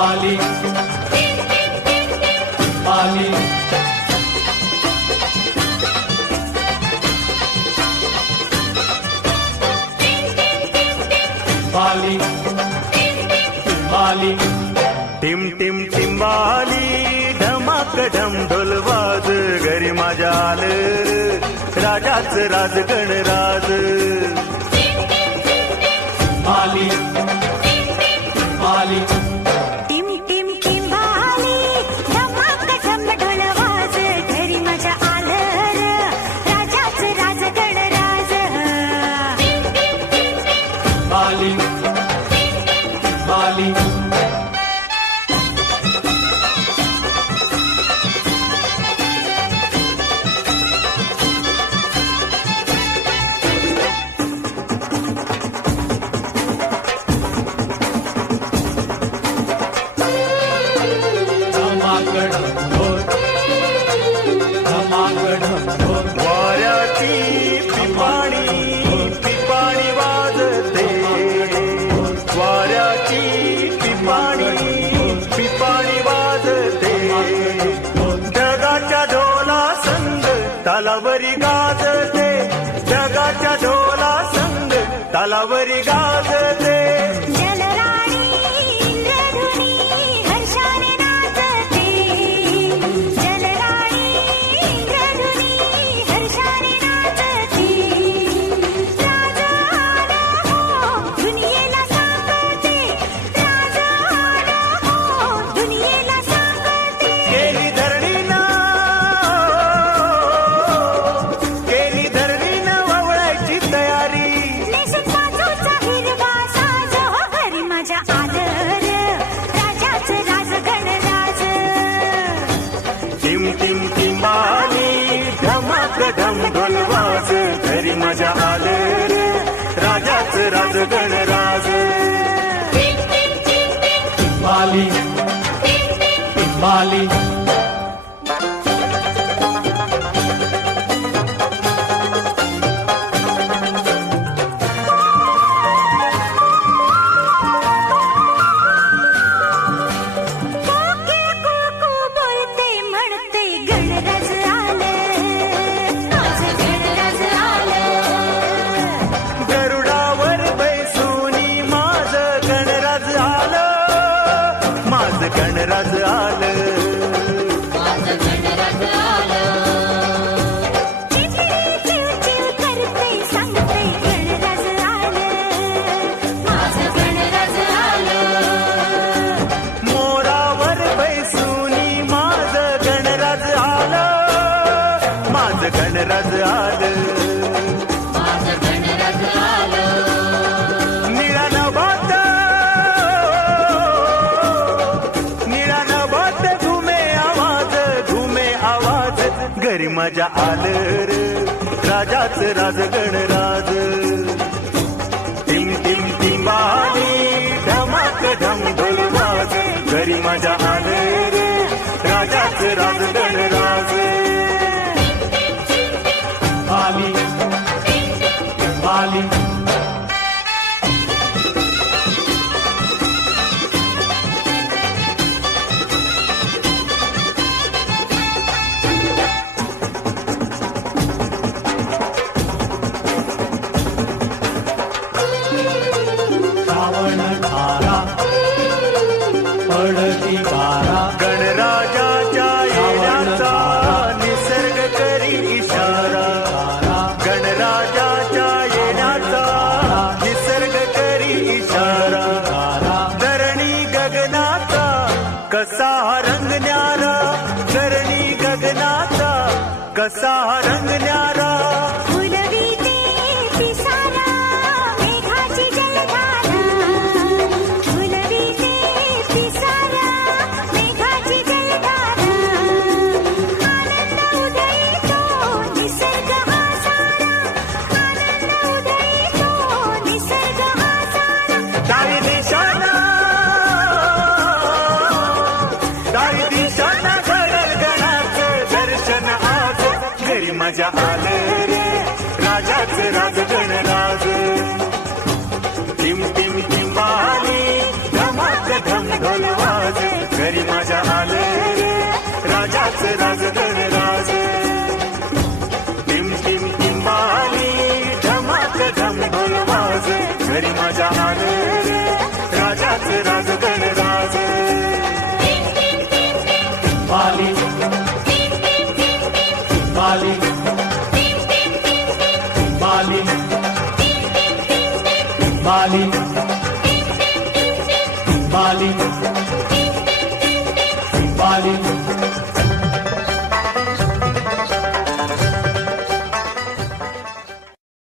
आली आली बाली बाली team team टिंबाली ढमाक ढम ढोल वाज घरी माझ्या आलं राजाच राज गणराज बाली बाली टिम टिम टिंबाली धमाक ढम ढोल वाज घरी माझ्या आलं राजाच राज गणराज बाली बाली वाऱ्याची पिपाणी पिपाणी वाजते वाऱ्याची पिपाणी पिपाणी वाजते जगाच्या ढोला संग तालावरी गाजते जगाच्या ढोला संग तालावरी गाजते जलराणी इंद्रधुनी हर्षाने नाचते जलराणी इंद्रधुनी हर्षाने नाचते राजा आला हो दुनियेला सांगते राजा आला हो दुनियेला सांगते केली धरणीनं वळायची तयारी नेसून बाजूचा हिरवा साज हो घरी माझ्या आलं राजाच राज गणराज टिम टिम टिंबाली धमाक ढम ढोल वाज घरी माझ्या आलं राजाच राज गणराज बाली बाली कोके कुकू बोलते म्हणते गणराज आलं माझं गणराज आलं गरुडावर बैसूनी माझ गणराज आलं माझ गणराज आलं चिमणी चिव चिव करते सांगते गणराज आलं माझं गणराज आलं मोरावर बैसूनी माझ गणराज आलं माझ गणराज आलं निळा नभात घुमे आवाज घरी माझ्या आलं राजाच राज गणराज टिम टिम टिंबाली धमाक ढम ढोल वाज घरी माझ्या आलं राजाच राज गणराज बाली बाली श्रावण धारा पडती बारा गणराजाच्या येण्याचा निसर्ग करी इशारा गणराजाच्या येण्याचा निसर्ग करी इशारा धरणी गगनाचा कसा रंग न्यारा धरणी गगनाचा कसा रंग न्यारा फुलविते पिसारा मेघाची जलधारा फुलविते पिसारा मेघाची जलधारा आनंद उदयितो निसर्ग हा सारा आनंद उदयितो निसर्ग हा सारा दारी दिशाना घडल माझ्या आलं रे राजाचं राज गणराज टिम टिम टिंबाली धमाक धम ढोल वाज घरी माझ्या आलं रे राजाचं राज गणराज टिम टिम टिंबाली धमाक धम ढोल वाज घरी माझ्या आलं रे राजाचं राज गणराज बाली बाली बाली बाली बाली